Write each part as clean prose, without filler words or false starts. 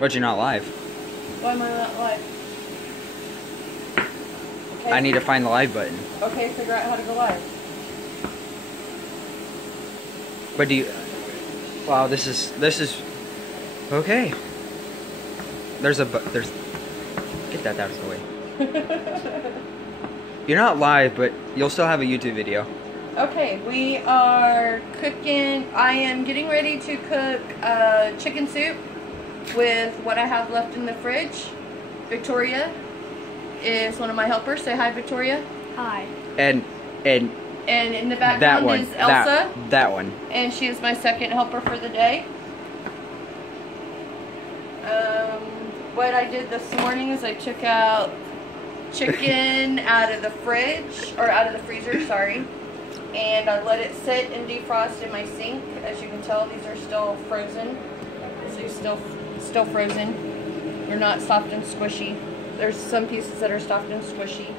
But you're not live. Why am I not live? Okay. I need to find the live button. Okay, figure out how to go live. But do you... Wow, this is... Okay. There's... Get that out of the way. You're not live, but you'll still have a YouTube video. Okay, we are cooking. I am getting ready to cook chicken soup with what I have left in the fridge. Victoria is one of my helpers. Say hi, Victoria. Hi. And in the background is Elsa. That one. And she is my second helper for the day. What I did this morning is I took out chicken out of the fridge, or out of the freezer, sorry. And I let it sit and defrost in my sink. As you can tell, these are still frozen. So still frozen. They're not soft and squishy. There's some pieces that are soft and squishy.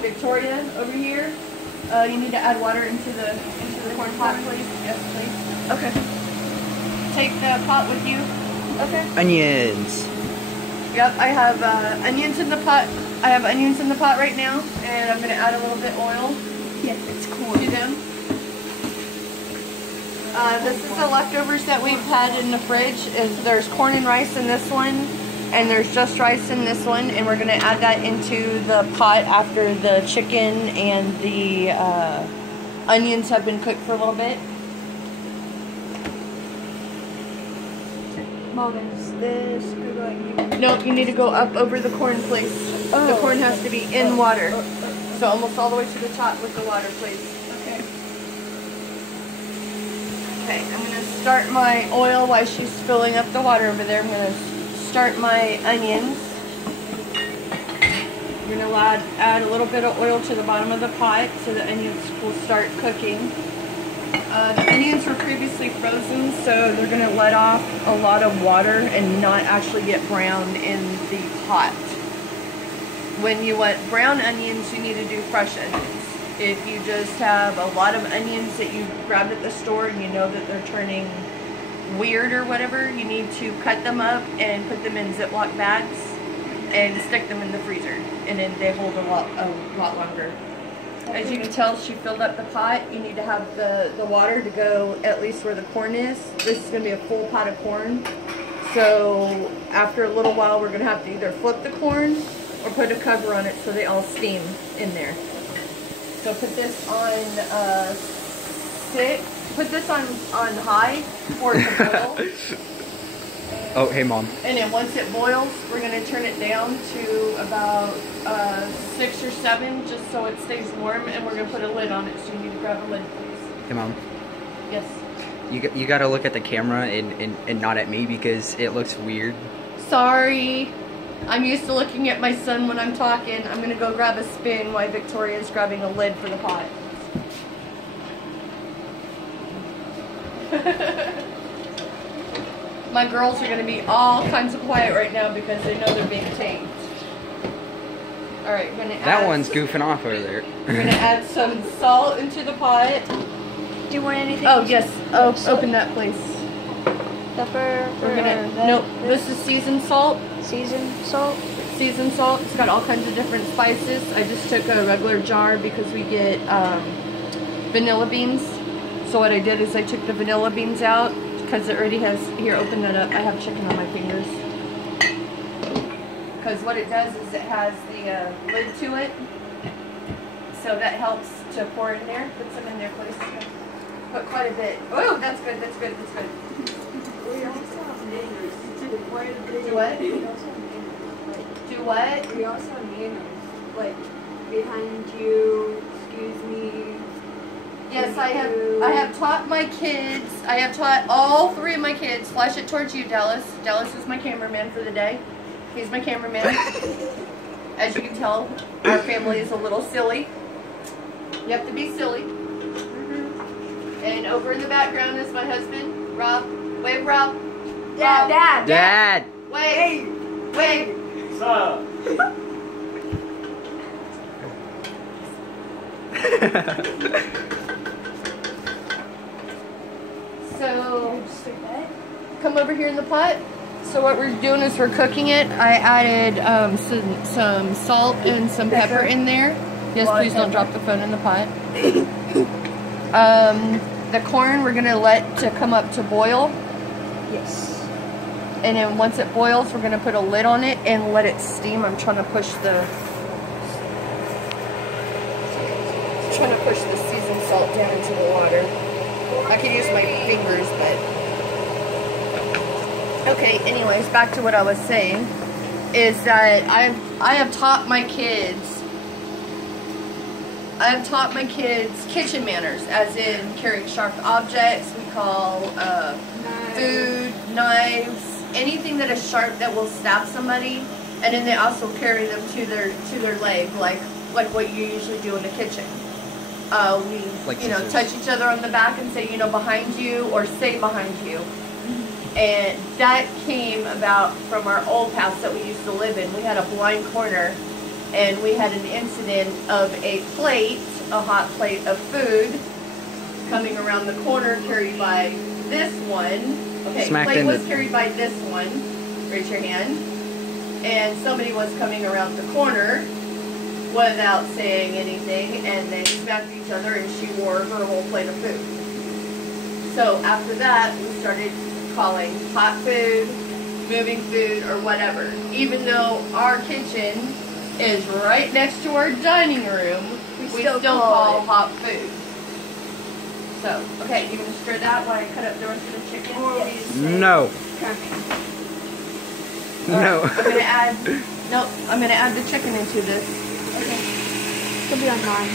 Victoria, over here, you need to add water into the corn pot, please. Yes, please. Okay. Take the pot with you. Okay. Onions. Yep, I have onions in the pot. I have onions in the pot right now, and I'm going to add a little bit oil. Yes, it's corn. To them. This is the leftovers that we've had in the fridge. There's corn and rice in this one, and there's just rice in this one, and we're going to add that into the pot after the chicken and the onions have been cooked for a little bit. Mom, is this going? No, you need to go up over the corn, please. Oh, the corn has to be in water. Okay. So almost all the way to the top with the water, please. Okay. Okay, I'm going to start my oil while she's filling up the water over there. I'm going to start my onions. You're going to add a little bit of oil to the bottom of the pot so the onions will start cooking. The onions were previously frozen, so they're going to let off a lot of water and not actually get brown in the pot. When you want brown onions, you need to do fresh onions. If you just have a lot of onions that you grabbed at the store and you know that they're turning weird or whatever, you need to cut them up and put them in Ziploc bags and stick them in the freezer, and then they hold a lot longer. As you can tell, she filled up the pot. You need to have the water to go at least where the corn is. This is going to be a full pot of corn. So after a little while, we're going to have to either flip the corn or put a cover on it so they all steam in there. So put this on on high for it to boil. Oh, hey, Mom. And then once it boils, we're going to turn it down to about 6 or 7, just so it stays warm, and we're going to put a lid on it, so you need to grab a lid, please. Hey, Mom. Yes? You got to look at the camera and not at me because it looks weird. Sorry. I'm used to looking at my son when I'm talking. I'm going to go grab a spoon while Victoria's grabbing a lid for the pot. My girls are going to be all kinds of quiet right now because they know they're being taped. Alright, we're going to add... That one's goofing off over there. We're going to add some salt into the pot. Do you want anything? Oh, yes. Oh, open that, please. Pepper. We're going to... Nope. This is seasoned salt. Seasoned salt? Seasoned salt. It's got all kinds of different spices. I just took a regular jar because we get vanilla beans. So what I did is I took the vanilla beans out because it already has... Here, open that up. I have chicken on my fingers. Because what it does is it has the lid to it. So that helps to pour in there. Put some in there, please. Put quite a bit. Oh, that's good. That's good. That's good. We also have neighbors. Do what? Do what? We also have neighbors. Like, behind you, excuse me. Yes, I have taught my kids. I have taught all 3 of my kids. Flash it towards you, Dallas. Dallas is my cameraman for the day. He's my cameraman. As you can tell, our family is a little silly. You have to be silly. And over in the background is my husband, Rob. Wave, Rob. Dad. Dad. Wave. Wave. What's up? So, come over here in the pot. So what we're doing is we're cooking it. I added some salt and some pepper in there. Yes, please don't drop the phone in the pot. The corn we're gonna let to come up to boil. Yes. And then once it boils, we're gonna put a lid on it and let it steam. I'm trying to push the seasoned salt down into the water. I can use my fingers, but okay. Anyways, back to what I was saying is that I have taught my kids. I have taught my kids kitchen manners, as in carrying sharp objects. We call food, knives, anything that is sharp that will stab somebody, and then they also carry them to their leg, like what you usually do in the kitchen. We touch each other on the back and say, behind you, or say behind you. And that came about from our old house that we used to live in. We had a blind corner, and we had an incident of a hot plate of food coming around the corner carried by this one. Okay, plate was carried by this one. Raise your hand. And somebody was coming around the corner without saying anything, and they smacked each other, and she wore her whole plate of food. So after that, we started calling hot food, moving food, or whatever. Even though our kitchen is right next to our dining room, we still call hot food. So, okay, you want to stir that while I cut up the rest of the chicken? No. No. I'm gonna add the chicken into this. Okay. It'll be on mine.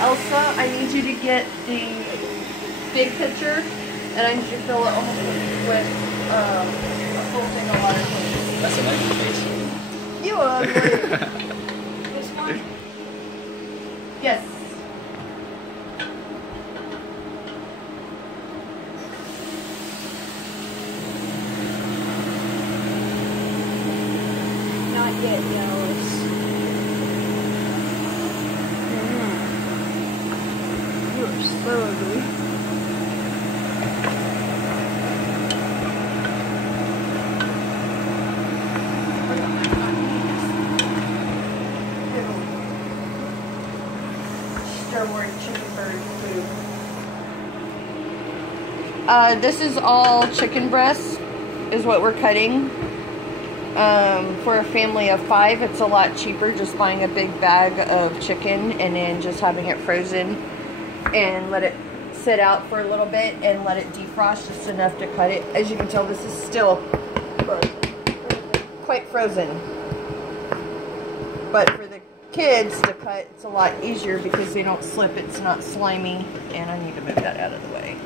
Elsa, I need you to get the big pitcher, and I need you to fill it almost with a full thing of water. That's an ugly face. You ugly. This one? Yes. Not yet, Alice. You are so ugly. This is all chicken breast, is what we're cutting. For a family of 5, it's a lot cheaper just buying a big bag of chicken and then just having it frozen and let it sit out for a little bit and let it defrost just enough to cut it. As you can tell, this is still quite frozen. But for the kids to cut, it's a lot easier because they don't slip, it's not slimy, and I need to move that out of the way.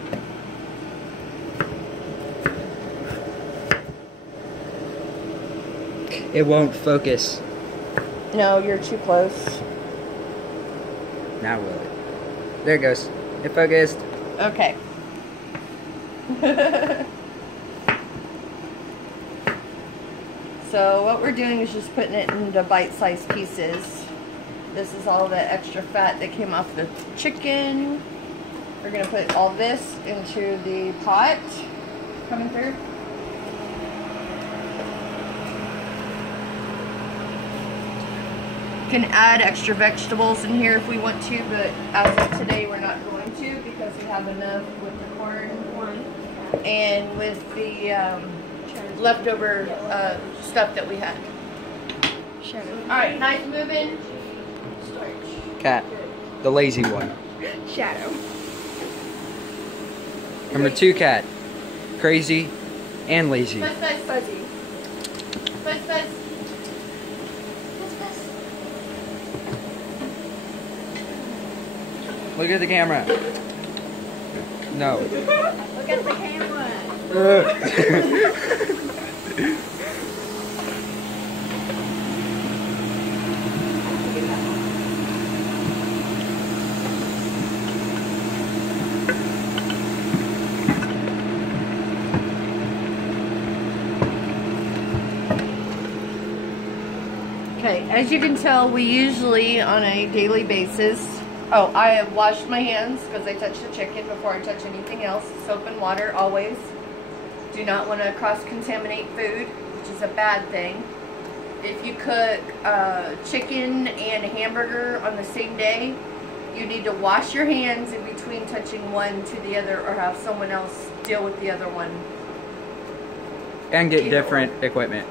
It won't focus. No, you're too close. Now will it? There it goes. It focused. Okay. So what we're doing is just putting it into bite-sized pieces. This is all the extra fat that came off the chicken. We're going to put all this into the pot. Coming through. You can add extra vegetables in here if we want to, but as of today we're not going to because we have enough with the corn and with the leftover stuff that we had. Alright, knife moving. Cat. The lazy one. Shadow. Number 2 cat. Crazy and lazy. Fuzz, fuzz, fuzzy. Fuzz, fuzz. Look at the camera. No. Look at the camera. Okay, as you can tell, we usually on a daily basis. Oh, I have washed my hands because I touched the chicken before I touch anything else. Soap and water, always. Do not want to cross-contaminate food, which is a bad thing. If you cook chicken and a hamburger on the same day, you need to wash your hands in between touching one to the other, or have someone else deal with the other one. And get different equipment.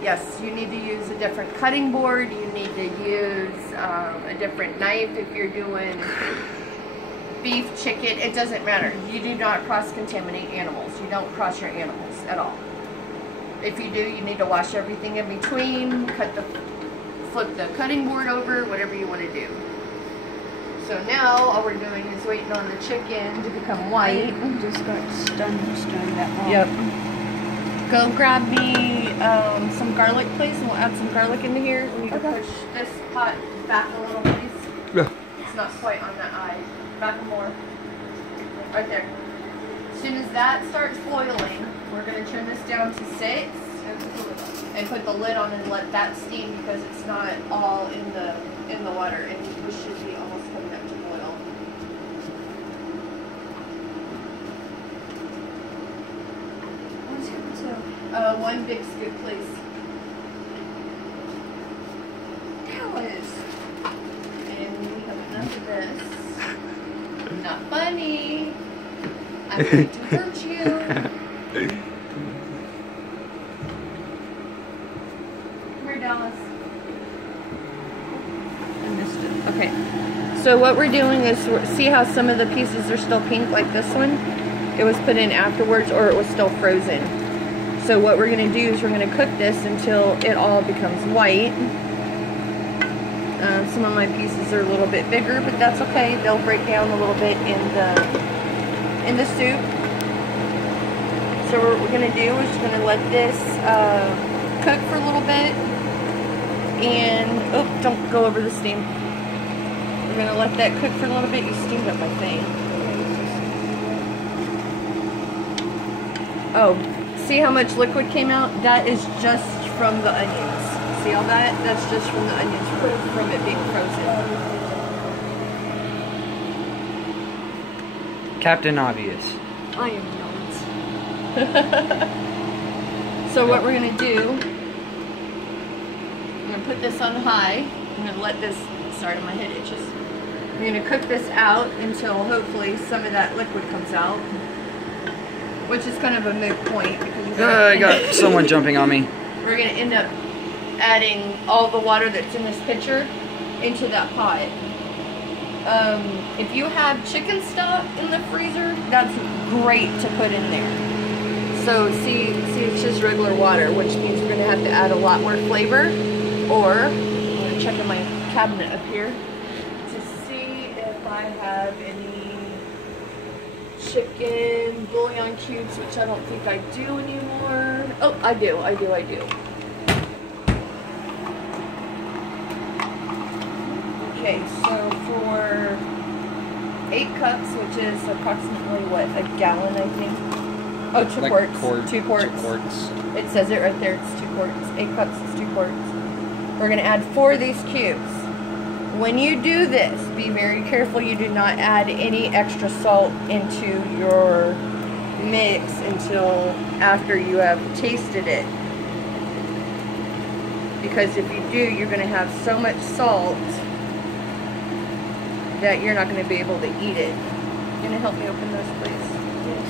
Yes, you need to use a different cutting board. You need to use a different knife if you're doing beef, chicken. It doesn't matter. You do not cross-contaminate animals. You don't cross your animals at all. If you do, you need to wash everything in between, flip the cutting board over, whatever you want to do. So now all we're doing is waiting on the chicken to become white. I just got stunned during that long. Yep. Go grab me some garlic, please, and we'll add some garlic into here. We need to push this pot back a little, please. Yeah. It's not quite on that eye. Back more. Right there. As soon as that starts boiling, we're going to turn this down to 6 and put the lid on and let that steam, because it's not all in the water, and we should be almost coming up to boil. One scoop too. 1 big scoop, please. Dallas. And we have enough of this. Not funny. I'm going to hurt you. Come here, Dallas. I missed it. Okay. So what we're doing is, see how some of the pieces are still pink, like this one? It was put in afterwards, or it was still frozen. So what we're going to do is we're going to cook this until it all becomes white. Some of my pieces are a little bit bigger, but that's okay. They'll break down a little bit in the soup. So what we're going to do is we're going to let this cook for a little bit. And, oh, don't go over the steam. We're going to let that cook for a little bit. You steamed up my thing. Oh, see how much liquid came out? That is just from the onions. See all that? That's just from the onions, from it being frozen. Captain Obvious. I am not. So what we're going to do, I'm going to put this on high. I'm going to let this, sorry, my head itches. We're going to cook this out until hopefully some of that liquid comes out. Which is kind of a moot point, because I got someone jumping on me. we're going to end up adding all the water that's in this pitcher into that pot. If you have chicken stock in the freezer, that's great to put in there. So see, it's just regular water, which means we're going to have to add a lot more flavor. Or, I'm going to check in my cabinet up here to see if I have any chicken bouillon cubes, which I don't think I do anymore. Oh, I do. Okay, so for 8 cups, which is approximately, what, a gallon, I think? Oh, 2 quarts. 2 quarts. 2 quarts. It says it right there, it's 2 quarts. 8 cups is 2 quarts. We're going to add 4 of these cubes. When you do this, be very careful you do not add any extra salt into your mix until after you have tasted it. Because if you do, you're going to have so much salt that you're not going to be able to eat it. You going to help me open those, please? Yes.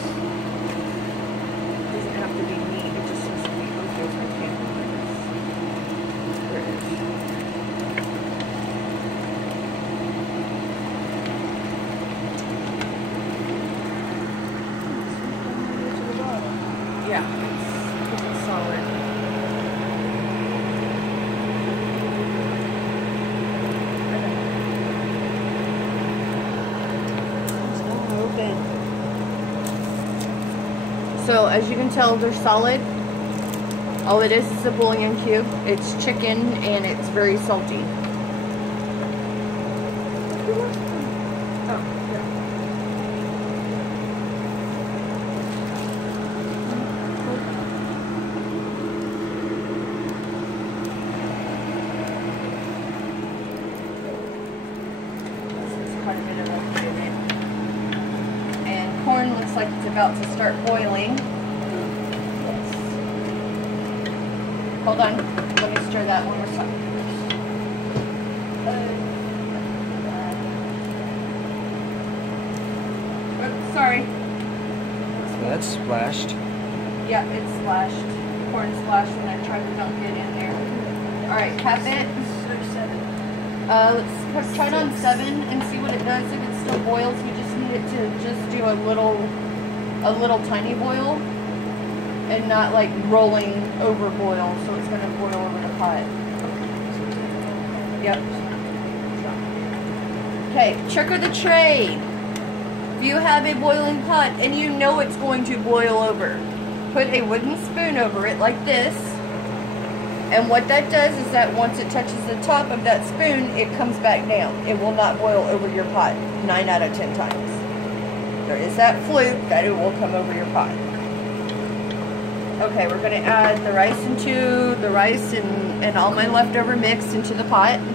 It doesn't have to be neat, it just has to be okay if I can. There it is. Yeah, it's solid. So as you can tell, they're solid. All it is a bouillon cube. It's chicken and it's very salty. Quite a bit of liquid in it. And corn looks like it's about to start boiling. Hold on. Let me stir that one more time. Oops, sorry. So that's splashed. Yeah, it's splashed. Corn splashed when I tried to dunk it in there. Alright, cap it. Let's try it on 7 and see what it does. If it still boils, we just need it to just do a little tiny boil and not like rolling over boil, so it's gonna boil over the pot. Yep. Okay, trick of the trade. If you have a boiling pot and you know it's going to boil over, put a wooden spoon over it like this. And what that does is that once it touches the top of that spoon, it comes back down. It will not boil over your pot 9 out of 10 times. There is that fluke that it will come over your pot. Okay, we're going to add the rice and all my leftover mix into the pot. Let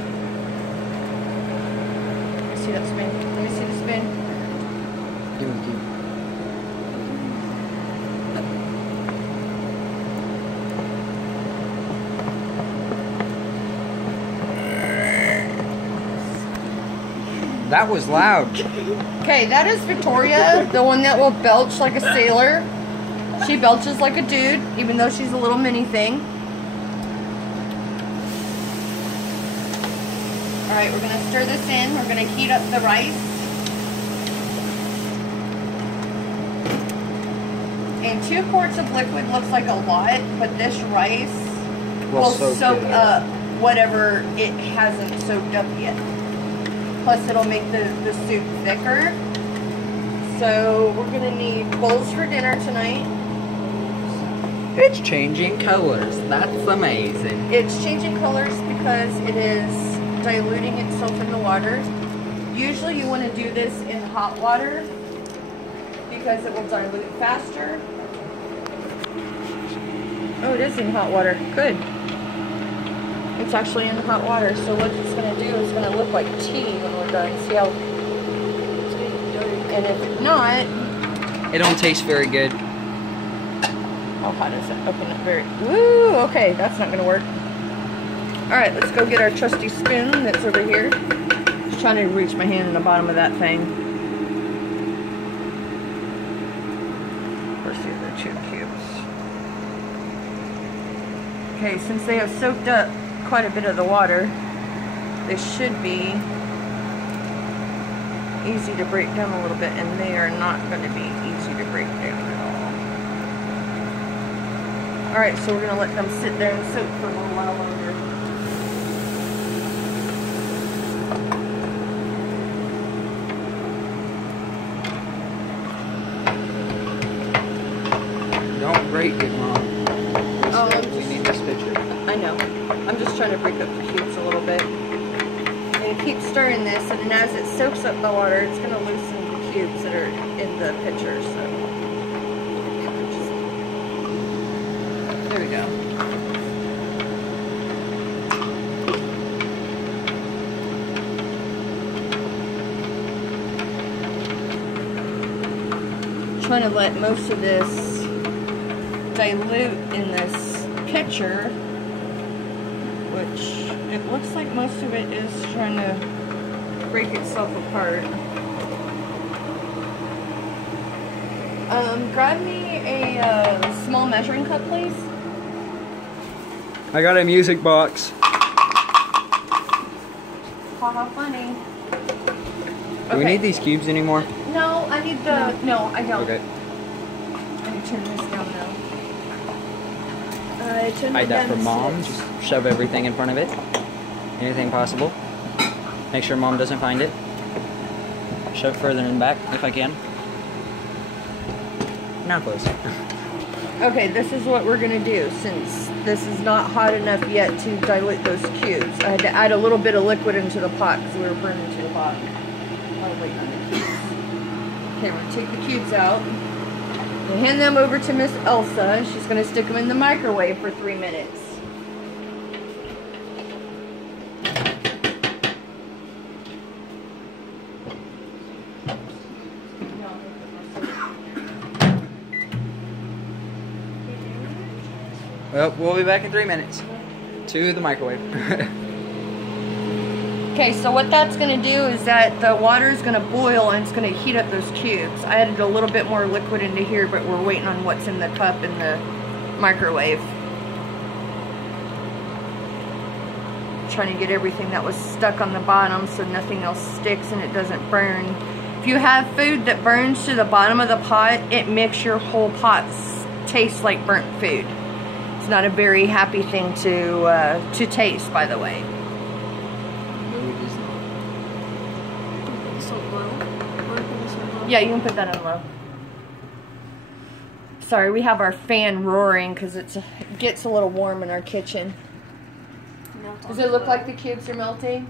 me see that spoon. Let me see the spoon. That was loud. Okay, that is Victoria, the one that will belch like a sailor. She belches like a dude, even though she's a little mini thing. Alright, we're going to stir this in. We're going to heat up the rice. And 2 quarts of liquid looks like a lot, but this rice will soak up whatever it hasn't soaked up yet. Plus it'll make the soup thicker. So we're going to need bowls for dinner tonight. It's changing colors. That's amazing. It's changing colors because it is diluting itself in the water. Usually you want to do this in hot water because it will dilute faster. Oh, it is in hot water. Good. It's actually in hot water. So what it's going to do is going to look like tea when we're done. See how? And if not, it don't taste very good. How hot is it? Open it very. Woo! Okay, that's not going to work. Alright, let's go get our trusty spoon that's over here. Just trying to reach my hand in the bottom of that thing. Where's the other 2 cubes? Okay, since they have soaked up quite a bit of the water, they should be easy to break down a little bit, and they are not going to be easy to break down at all. Alright, so we're going to let them sit there and soak for a little while longer. Don't break it, Mom. We need this picture. I know. I'm just trying to break up the cubes a little bit. And keep stirring this, and then as it soaks up the water, it's going to loosen the cubes that are in the pitcher. So there we go. Trying to let most of this dilute in this pitcher, which it looks like most of it is trying to break itself apart. Grab me a small measuring cup, please. I got a music box. Haha, funny. Do we need these cubes anymore? No, I need the. No, I don't. Okay. I need to turn this down now. Hide that from Mom. Just shove everything in front of it. Anything possible. Make sure Mom doesn't find it. Shove it further in the back if I can. Now close. Okay, this is what we're going to do since this is not hot enough yet to dilute those cubes. I had to add a little bit of liquid into the pot because we were burning too hot. I'll wait on the cubes. Okay, we'll take the cubes out. We'll hand them over to Miss Elsa. She's going to stick them in the microwave for 3 minutes. Well, we'll be back in 3 minutes. To the microwave. Okay, so what that's going to do is that the water is going to boil and it's going to heat up those cubes. I added a little bit more liquid into here, but we're waiting on what's in the cup in the microwave. Trying to get everything that was stuck on the bottom so nothing else sticks and it doesn't burn. If you have food that burns to the bottom of the pot, it makes your whole pot taste like burnt food. It's not a very happy thing to taste, by the way. Yeah, you can put that on low. Sorry, we have our fan roaring because it gets a little warm in our kitchen. Does it look like the cubes are melting?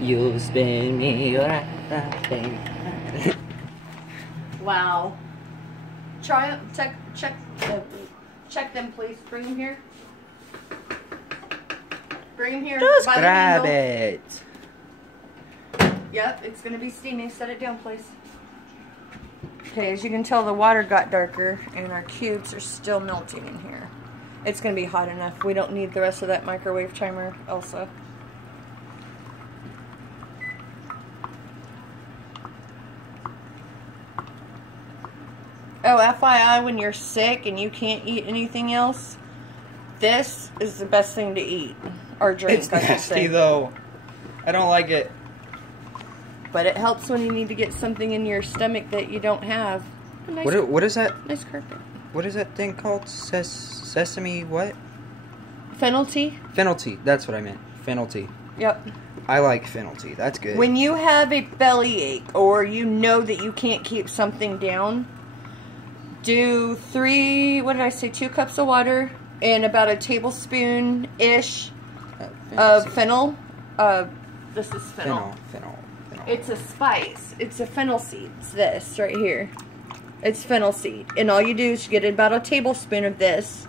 You'll spin me right. Wow. Try check them, please. Bring them here. Bring them here. Just by grab it. Yep, it's gonna be steaming. Set it down, please. Okay, as you can tell, the water got darker, and our cubes are still melting in here. It's gonna be hot enough. We don't need the rest of that microwave timer, Elsa. Oh, FYI, when you're sick and you can't eat anything else, this is the best thing to eat. Or drink, It's nasty though. I don't like it. But it helps when you need to get something in your stomach that you don't have. Nice, What is that? nice carpet. What is that thing called? Sesame what? Fennel tea? Fennel tea. That's what I meant. Fennel tea. Yep. I like fennel tea. That's good. When you have a bellyache or you know that you can't keep something down, do 2 cups of water and about a tablespoon-ish of fennel. This is fennel. Fennel. It's a spice. It's a fennel seed. It's this right here. It's fennel seed. And all you do is you get about a tablespoon of this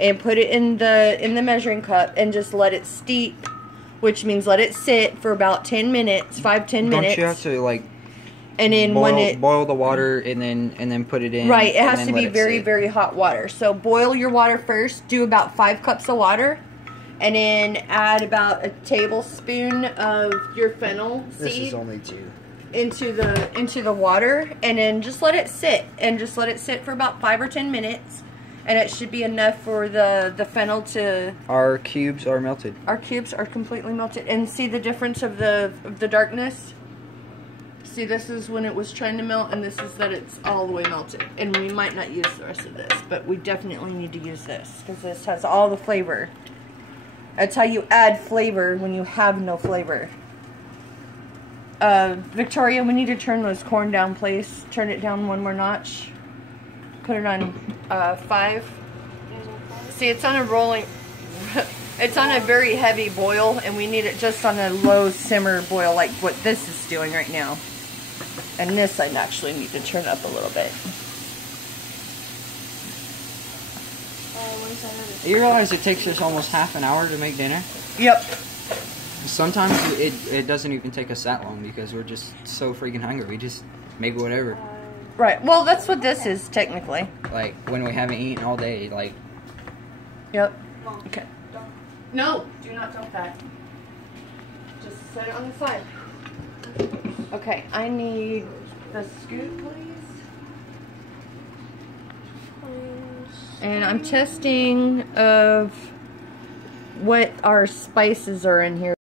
and put it in the measuring cup and just let it steep, which means let it sit for about 10 minutes, 5-10 minutes. Don't you have to like and then boil the water and then put it in? Right, it has to be very, very hot water. So boil your water first. Do about 5 cups of water. And then add about a tablespoon of your fennel seed. This is only 2. Into the water, and then just let it sit. And just let it sit for about 5 or 10 minutes. And it should be enough for the fennel to... Our cubes are melted. Our cubes are completely melted. And see the difference of the darkness? See, this is when it was trying to melt, and this is that it's all the way melted. And we might not use the rest of this, but we definitely need to use this, because this has all the flavor. That's how you add flavor when you have no flavor. Victoria, we need to turn those corn down, please. Turn it down 1 more notch. Put it on 5. See, it's on a rolling... It's on a very heavy boil, and we need it just on a low simmer boil, like what this is doing right now. And this I'd actually need to turn up a little bit. You realize it takes us almost half an hour to make dinner? Yep. Sometimes it doesn't even take us that long because we're just so freaking hungry. We just make whatever. Right. Well, that's what this is, technically. Like, when we haven't eaten all day, like... Yep. Okay. No, do not dump that. Just set it on the side. Okay, I need the scoop, please. And I'm testing of what our spices are in here.